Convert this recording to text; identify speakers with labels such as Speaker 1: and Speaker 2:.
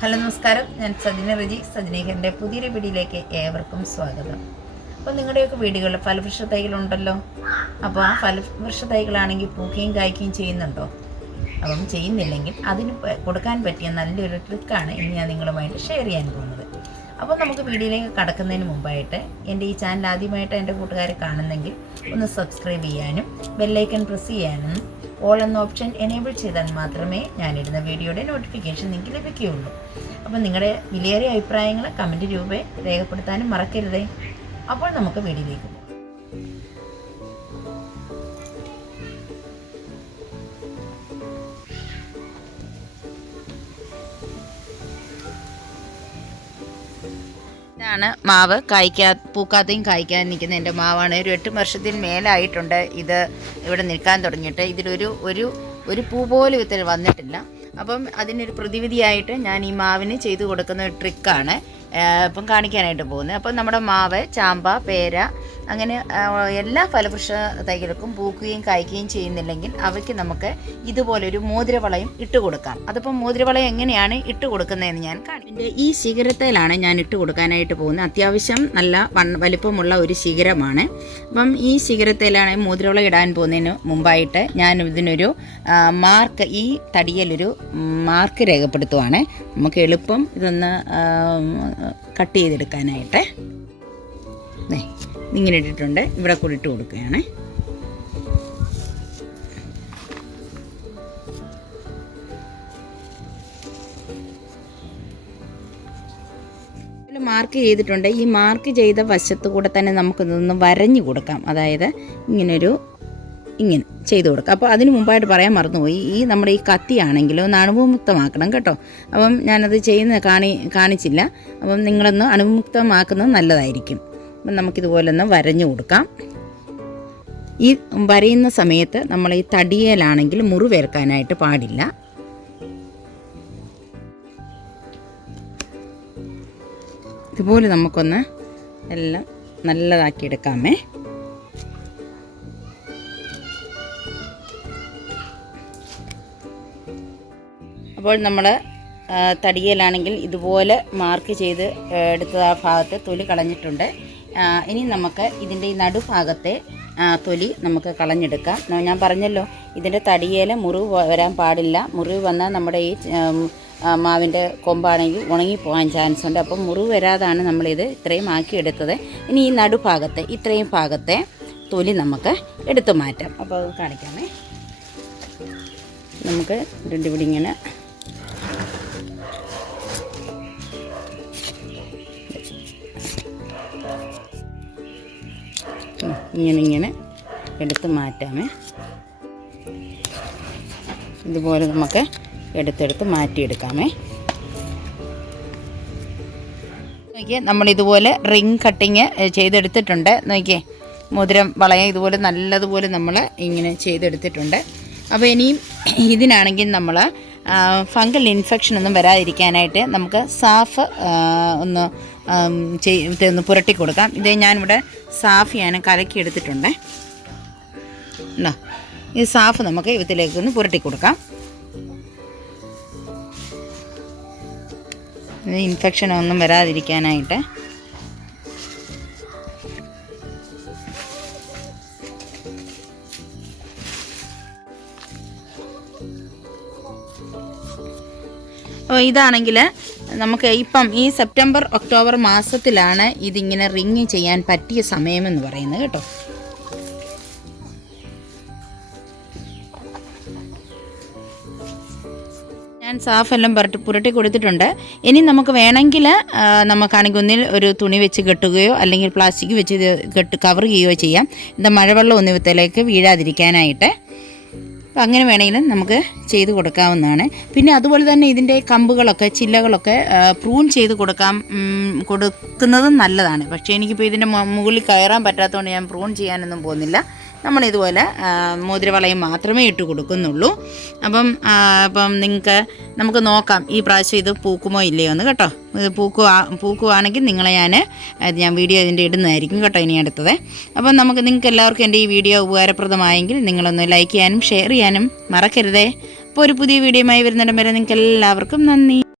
Speaker 1: Hello നമസ്കാരം. ഞാൻ സജിന റജി സജിനേഖറിന്റെ പുതിയൊരു വീഡിയോയിലേക്ക് ഏവർക്കും സ്വാഗതം. അപ്പോൾ നിങ്ങളുടെയൊക്കെ വീടുകളിൽ ഫലവൃക്ഷ തൈകളുണ്ടല്ലോ അപ്പോൾ ആ ഫലവൃക്ഷ തൈകളാണെങ്കിൽ പൂക്കുകയും കായ്ക്കുകയും ചെയ്യുന്നുണ്ടോ? അപ്പം ചെയ്യുന്നില്ലെങ്കിൽ അതിന് കൊടുക്കാൻ പറ്റിയ നല്ലൊരു ട്രിക്കാണ് ഇനി ഞാൻ നിങ്ങളുമായിട്ട് ഷെയർ ചെയ്യാൻ പോകുന്നത്. അപ്പോൾ നമുക്ക് വീഡിയോയിലേക്ക് കടക്കുന്നതിന് മുമ്പായിട്ട് എന്റെ ഈ ചാനൽ ആദ്യമായിട്ട് എന്റെ കൂട്ടുകാരെ കാണുന്നെങ്കിൽ ഒന്ന് സബ്സ്ക്രൈബ് ചെയ്യാനും ബെല്ലൈക്കൺ പ്രസ് ചെയ്യാനും ഓൾ എന്ന ഓപ്ഷൻ എനേബിൾ ചെയ്താൽ മാത്രമേ ഞാനിടുന്ന വീഡിയോയുടെ നോട്ടിഫിക്കേഷൻ നിങ്ങൾക്ക് ലഭിക്കുകയുള്ളൂ. അപ്പോൾ നിങ്ങളുടെ വിലയേറിയ അഭിപ്രായങ്ങൾ കമന്റ് രൂപേ രേഖപ്പെടുത്താനും മറക്കരുതേ. അപ്പോൾ നമുക്ക് വീഡിയോയിലേക്ക് ഇതാണ് മാവ് കായ്ക്കാ പൂക്കാത്തയും കായ്ക്കാൻ നിൽക്കുന്ന എന്റെ മാവാണ്. ഒരു എട്ട് വർഷത്തിന് മേലായിട്ടുണ്ട് ഇത് ഇവിടെ നിൽക്കാൻ തുടങ്ങിയിട്ട്. ഇതിലൊരു ഒരു ഒരു പൂ പോലും ഇതിൽ വന്നിട്ടില്ല. അപ്പം അതിനൊരു പ്രതിവിധിയായിട്ട് ഞാൻ ഈ മാവിന് ചെയ്തു കൊടുക്കുന്ന ഒരു ട്രിക്കാണ് ഇപ്പം കാണിക്കാനായിട്ട് പോകുന്നത്. അപ്പം നമ്മുടെ മാവ് ചാമ്പ പേര അങ്ങനെ എല്ലാ ഫലവൃക്ഷ തൈകൾക്കും പൂക്കുകയും കായ്ക്കുകയും ചെയ്യുന്നില്ലെങ്കിൽ അവയ്ക്ക് നമുക്ക് ഇതുപോലൊരു മോതിരവളയും ഇട്ട് കൊടുക്കാം. അതിപ്പം മോതിരവളയം എങ്ങനെയാണ് ഇട്ട് കൊടുക്കുന്നതെന്ന് ഞാൻ കാണിക്കും. എന്റെ ഈ ശിഖരത്തിലാണ് ഞാൻ ഇട്ട് കൊടുക്കാനായിട്ട് പോകുന്നത്. അത്യാവശ്യം നല്ല വൺ വലിപ്പമുള്ള ഒരു ശിഖരമാണ് അപ്പം ഈ ശിഖരത്തിലാണ് മോതിരവള ഇടാൻ പോകുന്നതിന് മുമ്പായിട്ട് ഞാൻ ഇതിനൊരു മാർക്ക് ഈ തടിയലൊരു മാർക്ക് രേഖപ്പെടുത്തുവാണ്. നമുക്ക് എളുപ്പം ഇതൊന്ന് കട്ട് ചെയ്തെടുക്കാനായിട്ട്. ഇങ്ങനെ ഇട്ടിട്ടുണ്ട്. ഇവിടെ കൂടി ഇട്ട് കൊടുക്കുകയാണ്. മാർക്ക് ചെയ്തിട്ടുണ്ട്. ഈ മാർക്ക് ചെയ്ത വശത്ത് കൂടെ തന്നെ നമുക്കിതൊന്ന് വരഞ്ഞു കൊടുക്കാം. അതായത് ഇങ്ങനൊരു ഇങ്ങനെ ചെയ്തു കൊടുക്കുക അപ്പോൾ അതിന് മുമ്പായിട്ട് പറയാൻ മറന്നുപോയി. ഈ നമ്മുടെ ഈ കത്തിയാണെങ്കിലും ഒന്ന് അണുവിമുക്തമാക്കണം കേട്ടോ. അപ്പം ഞാനത് ചെയ്യുന്ന കാണി കാണിച്ചില്ല. അപ്പം നിങ്ങളൊന്ന് അണുവിമുക്തമാക്കുന്നത് നല്ലതായിരിക്കും. അപ്പം നമുക്കിതുപോലെ ഒന്ന് വരഞ്ഞു കൊടുക്കാം. ഈ വരയുന്ന സമയത്ത് നമ്മൾ ഈ തടിയേലാണെങ്കിൽ മുറിവേൽക്കാനായിട്ട് പാടില്ല. ഇതുപോലെ നമുക്കൊന്ന് എല്ലാം നല്ലതാക്കി എടുക്കാമേ അപ്പോൾ നമ്മൾ തടിയലാണെങ്കിൽ ഇതുപോലെ മാർക്ക് ചെയ്ത് എടുത്ത ആ ഭാഗത്ത് തൊലി കളഞ്ഞിട്ടുണ്ട്. ഇനി നമുക്ക് ഇതിന്റെ ഈ നടുഭാഗത്തെ തൊലി നമുക്ക് കളഞ്ഞെടുക്കാം. ഞാൻ പറഞ്ഞല്ലോ ഇതിന്റെ തടിയേല മുറിവ് വരാൻ പാടില്ല. മുറിവ് വന്നാൽ നമ്മുടെ ഈ മാവിന്റെ കൊമ്പാണെങ്കിൽ ഉണങ്ങിപ്പോകാൻ ചാൻസ് ഉണ്ട്. അപ്പം മുറിവ് വരാതാണ് നമ്മളിത് ഇത്രയും ആക്കി എടുത്തത് ഇനി ഈ നടുഭാഗത്തെ ഇത്രയും ഭാഗത്തെ തൊലി നമുക്ക് എടുത്തു മാറ്റാം. അപ്പോൾ കാണിക്കാമേ. നമുക്ക് ഇവിടെ ഇങ്ങനെ ഇങ്ങനെ ഇങ്ങനെ എടുത്ത് മാറ്റാമേ. ഇതുപോലെ നമുക്ക് എടുത്തെടുത്ത് മാറ്റിയെടുക്കാമേ. നോക്കിയേ നമ്മളിതുപോലെ റിങ് കട്ടിങ് ചെയ്തെടുത്തിട്ടുണ്ട്. നോക്കിയേ മോതിരം വളയം ഇതുപോലെ നല്ലതുപോലെ നമ്മൾ ഇങ്ങനെ ചെയ്തെടുത്തിട്ടുണ്ട്. അപ്പോൾ ഇനിയും ഇതിനാണെങ്കിൽ നമ്മൾ ഫംഗൽ ഇൻഫെക്ഷൻ ഒന്നും വരാതിരിക്കാനായിട്ട് നമുക്ക് സാഫ് ഒന്ന് ഇതൊന്ന് പുരട്ടി കൊടുക്കാം. ഇത് ഞാനിവിടെ സാഫ് ഞാൻ കലക്കി എടുത്തിട്ടുണ്ട് ഈ സാഫ് നമുക്ക് ഇതിലേക്ക് ഒന്ന് പുരട്ടി കൊടുക്കാം. ഇൻഫെക്ഷൻ ഒന്നും വരാതിരിക്കാനായിട്ട്. അപ്പോൾ ഇതാണെങ്കിൽ നമുക്ക് ഇപ്പം ഈ സെപ്റ്റംബർ ഒക്ടോബർ മാസത്തിലാണ് ഇതിങ്ങനെ റിങ് ചെയ്യാൻ പറ്റിയ സമയമെന്ന് പറയുന്നത് കേട്ടോ. ഞാൻ സാഫ് എല്ലാം പുരട്ടി പുരട്ടി കൊടുത്തിട്ടുണ്ട്. ഇനി നമുക്ക് വേണമെങ്കിൽ നമുക്കാണെങ്കിൽ ഒന്നിൽ ഒരു തുണി വെച്ച് കെട്ടുകയോ അല്ലെങ്കിൽ പ്ലാസ്റ്റിക് വെച്ച് ഇത് കെട്ട് കവർ ചെയ്യുകയോ ചെയ്യാം. എന്താ മഴവെള്ളം ഒന്നും വിത്തലേക്ക് വീഴാതിരിക്കാനായിട്ട്. അപ്പം അങ്ങനെ വേണമെങ്കിലും നമുക്ക് ചെയ്ത് കൊടുക്കാവുന്നതാണ്. പിന്നെ അതുപോലെ തന്നെ ഇതിന്റെ കമ്പുകളൊക്കെ ചില്ലകളൊക്കെ പ്രൂൺ ചെയ്ത് കൊടുക്കാം കൊടുക്കുന്നതും നല്ലതാണ്. പക്ഷേ എനിക്കിപ്പോൾ ഇതിന്റെ മുകളിൽ കയറാൻ പറ്റാത്തതുകൊണ്ട് ഞാൻ പ്രൂൺ ചെയ്യാനൊന്നും പോകുന്നില്ല. നമ്മളിതുപോലെ മോതിരവളയം മാത്രമേ ഇട്ട് കൊടുക്കുന്നുള്ളൂ. അപ്പം അപ്പം നിങ്ങൾക്ക് നമുക്ക് നോക്കാം ഈ പ്രാവശ്യം ഇത് പൂക്കുമോ ഇല്ലയോ എന്ന് കേട്ടോ. ഇത് പൂക്കുവാ പൂക്കുവാണെങ്കിൽ നിങ്ങളെ ഞാൻ ഞാൻ വീഡിയോ ഇതിന്റെ ഇടുന്നതായിരിക്കും കേട്ടോ ഇനി അടുത്തത്. അപ്പം നമുക്ക് നിങ്ങൾക്ക് എല്ലാവർക്കും എന്റെ ഈ വീഡിയോ ഉപകാരപ്രദമായെങ്കിൽ നിങ്ങളൊന്ന് ലൈക്ക് ചെയ്യാനും ഷെയർ ചെയ്യാനും മറക്കരുതേ. അപ്പോൾ ഒരു പുതിയ വീഡിയോയുമായി വരുന്നിടം വരെ നിങ്ങൾക്ക് എല്ലാവർക്കും നന്ദി.